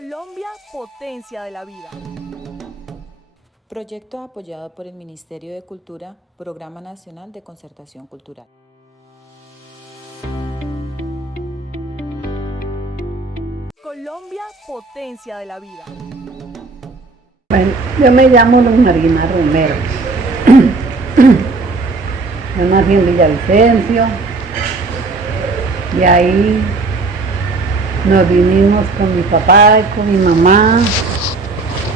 Colombia, potencia de la vida. Proyecto apoyado por el Ministerio de Cultura, Programa Nacional de Concertación Cultural. Colombia, potencia de la vida. Bueno, yo me llamo Luz Marina Romero. Yo nací en Villavicencio y ahí nos vinimos con mi papá y con mi mamá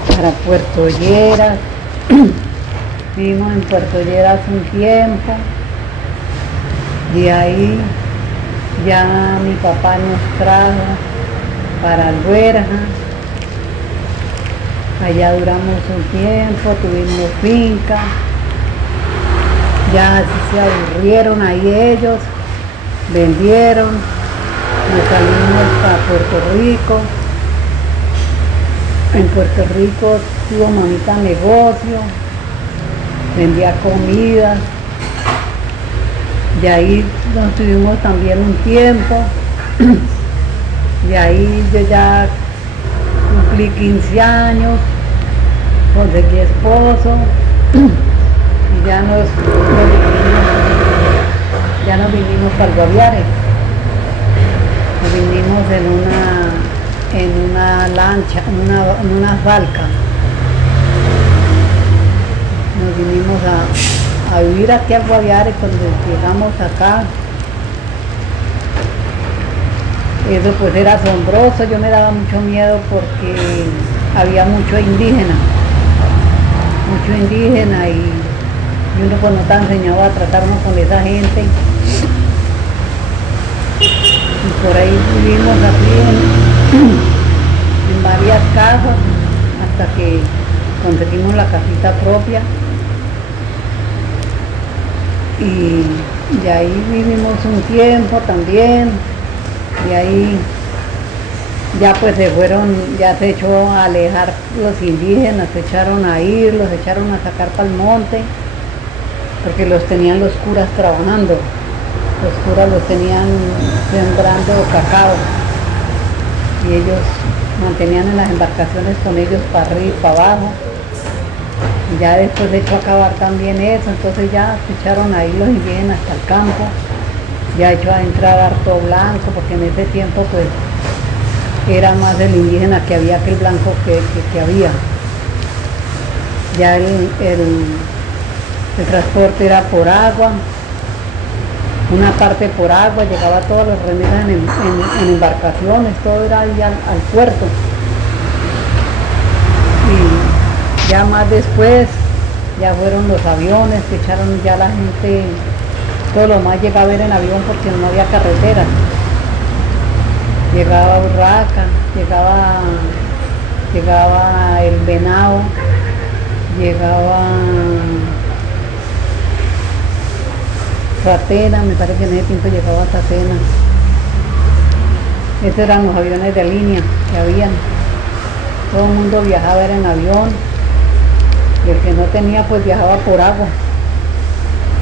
para Puerto Lleras. Vivimos en Puerto Lleras un tiempo y ahí ya mi papá nos trajo para Albuerja. Allá duramos un tiempo, tuvimos finca, ya se aburrieron ahí ellos, vendieron, nos salimos para Puerto Rico. En Puerto Rico tuvo mamita negocio, vendía comida, y ahí nos tuvimos también un tiempo, y ahí yo ya cumplí 15 años, conseguí esposo y ya nos vinimos para el Guaviare. Nos vinimos en una lancha, en una falca. Nos vinimos a vivir aquí al Guaviare. Cuando llegamos acá, eso pues era asombroso. Yo me daba mucho miedo porque había mucho indígena y uno pues no está enseñado a tratarnos con esa gente. Y por ahí vivimos así en varias casas hasta que conseguimos la casita propia. Y ahí vivimos un tiempo también. Y ahí ya pues ya se echó a alejar los indígenas, se echaron a ir, los echaron a sacar para el monte, porque los tenían los curas trabajando. Los curas los tenían sembrando cacao y ellos mantenían en las embarcaciones con ellos para arriba y para abajo. Y ya después de hecho acabar también eso, entonces ya se echaron ahí los indígenas hasta el campo. Ya echó a entrar harto blanco, porque en ese tiempo pues era más el indígena que había que el blanco que había. Ya el transporte era por agua, una parte por agua, llegaba a todos los remesas en embarcaciones, todo era ahí al puerto. Y ya más después, ya fueron los aviones que echaron ya la gente. Todo lo más llegaba a ver en avión porque no había carretera. Llegaba Urraca, llegaba el Venado, llegaba Satena, me parece que en ese tiempo llegaba Satena. Esos eran los aviones de línea que habían. Todo el mundo viajaba era en avión y el que no tenía pues viajaba por agua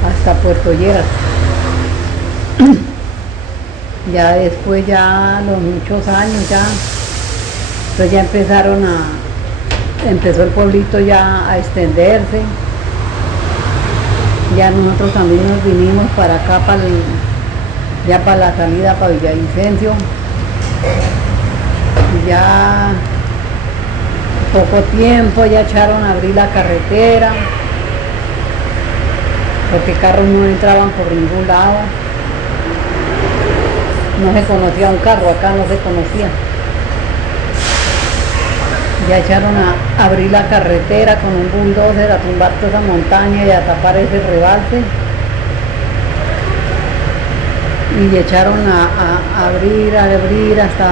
hasta Puerto Lleras. Ya después, ya los muchos años ya, entonces ya empezó el pueblito ya a extenderse. Ya nosotros también nos vinimos para acá, ya para la salida para Villavicencio. Y ya poco tiempo ya echaron a abrir la carretera, porque carros no entraban por ningún lado. No se conocía un carro, acá no se conocía. Ya echaron a abrir la carretera con un bulldozer a tumbar toda esa montaña y a tapar ese rebalse. Y echaron a abrir hasta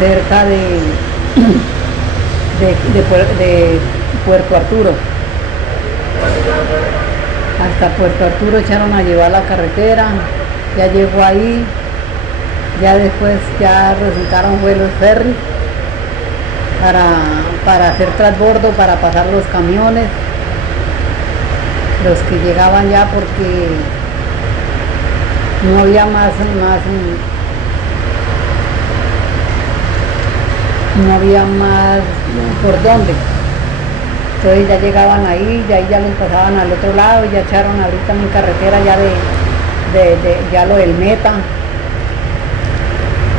cerca de Puerto Arturo. Hasta Puerto Arturo echaron a llevar la carretera, ya llegó ahí, ya después ya resultaron vuelos ferry para hacer transbordo, para pasar los camiones, los que llegaban ya porque no había más no había más por dónde. Entonces ya llegaban ahí, y ahí ya los pasaban al otro lado, ya echaron ahorita en carretera ya ya lo del Meta.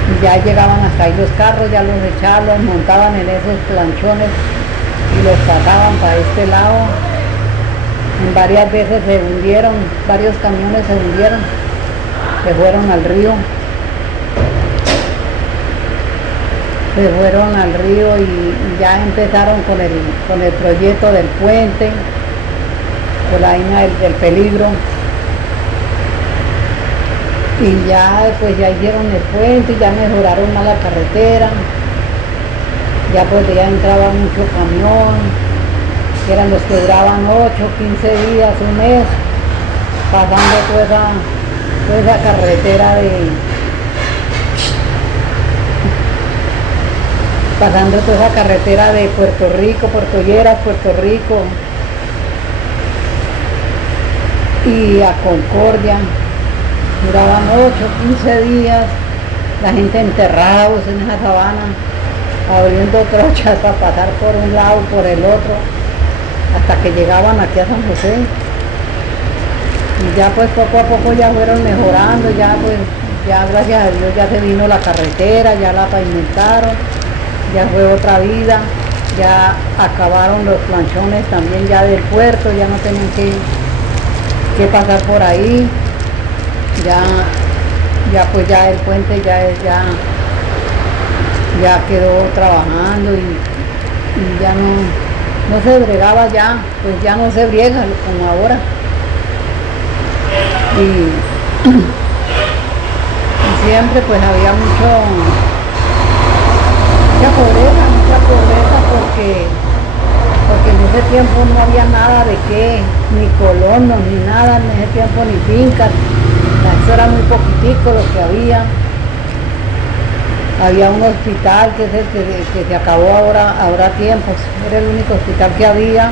Y ya llegaban hasta ahí los carros, ya los echaban, los montaban en esos planchones y los pasaban para este lado. Varias veces se hundieron, varios camiones se hundieron, se fueron al río. Se fueron al río y ya empezaron con el proyecto del puente, con la vaina del peligro. Y ya pues ya hicieron el puente, ya mejoraron más la carretera, ya pues ya entraba mucho camión, que eran los que duraban 8, 15 días, un mes, pasando toda esa carretera pasando toda esa carretera de Puerto Rico, Puerto Lleras, Puerto Rico y a Concordia. Duraban 8, 15 días, la gente enterrados en esa sabana, abriendo trochas para pasar por un lado, por el otro, hasta que llegaban aquí a San José. Y ya pues poco a poco ya fueron mejorando, ya pues, ya gracias a Dios ya se vino la carretera, ya la pavimentaron, ya fue otra vida, ya acabaron los planchones también ya del puerto, ya no tenían que pasar por ahí. Ya pues ya el puente ya quedó trabajando y ya no se bregaba ya, pues ya no se briega como ahora. Y siempre pues había mucha pobreza porque en ese tiempo no había nada de qué, ni colonos, ni nada en ese tiempo, ni fincas. Eso era muy poquitico lo que había. Había un hospital que es el que se acabó ahora tiempos, era el único hospital que había.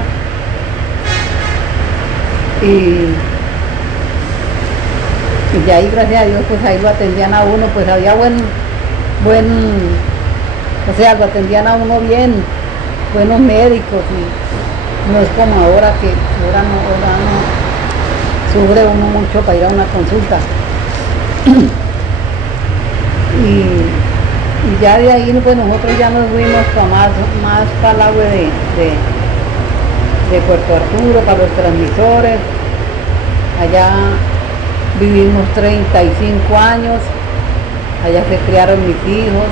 Y de ahí gracias a Dios pues ahí lo atendían a uno, pues había o sea, lo atendían a uno bien, buenos médicos, y no es como ahora que ahora no sufre uno mucho para ir a una consulta. y ya de ahí pues nosotros ya nos fuimos para más para el agua de Puerto Arturo, para los transmisores. Allá vivimos 35 años, allá se criaron mis hijos.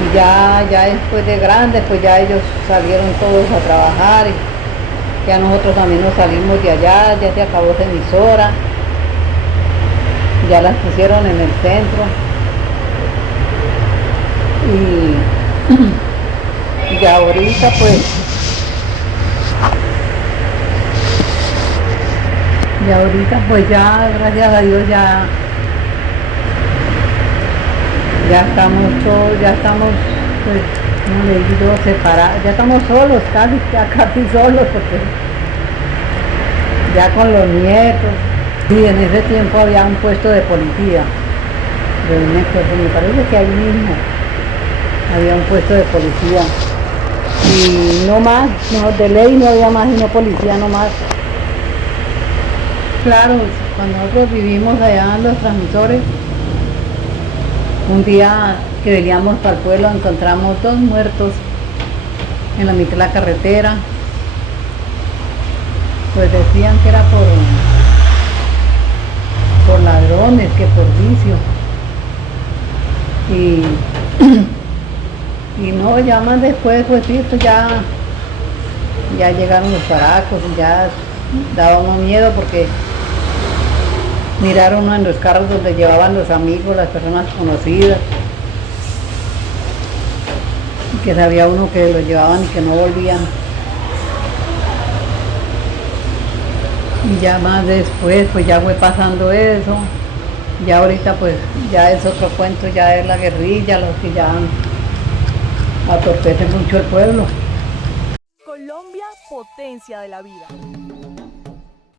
Y ya después de grandes pues ya ellos salieron todos a trabajar. Ya nosotros también nos salimos de allá, ya se acabó esa emisora, ya las pusieron en el centro y ya ahorita pues ya gracias a Dios ya estamos todos, ya estamos pues, como le digo, separados, ya estamos solos, casi solos, porque ya con los nietos. Sí, en ese tiempo había un puesto de policía, me parece que ahí mismo había un puesto de policía. Y no más, no, de ley no había más, sino policía no más. Claro, cuando nosotros vivimos allá en los transmisores, un día que veníamos para el pueblo encontramos 2 muertos en la mitad de la carretera. Pues decían que era por ladrones, que por vicio. Y no, ya más después pues sí, pues ya llegaron los paracos y ya daba uno miedo porque miraron uno en los carros donde llevaban los amigos, las personas conocidas, y que sabía uno que los llevaban y que no volvían. Y ya más después pues ya fue pasando eso, ya ahorita pues ya es otro cuento, ya es la guerrilla, los que ya atorpecen mucho el pueblo. Colombia, potencia de la vida.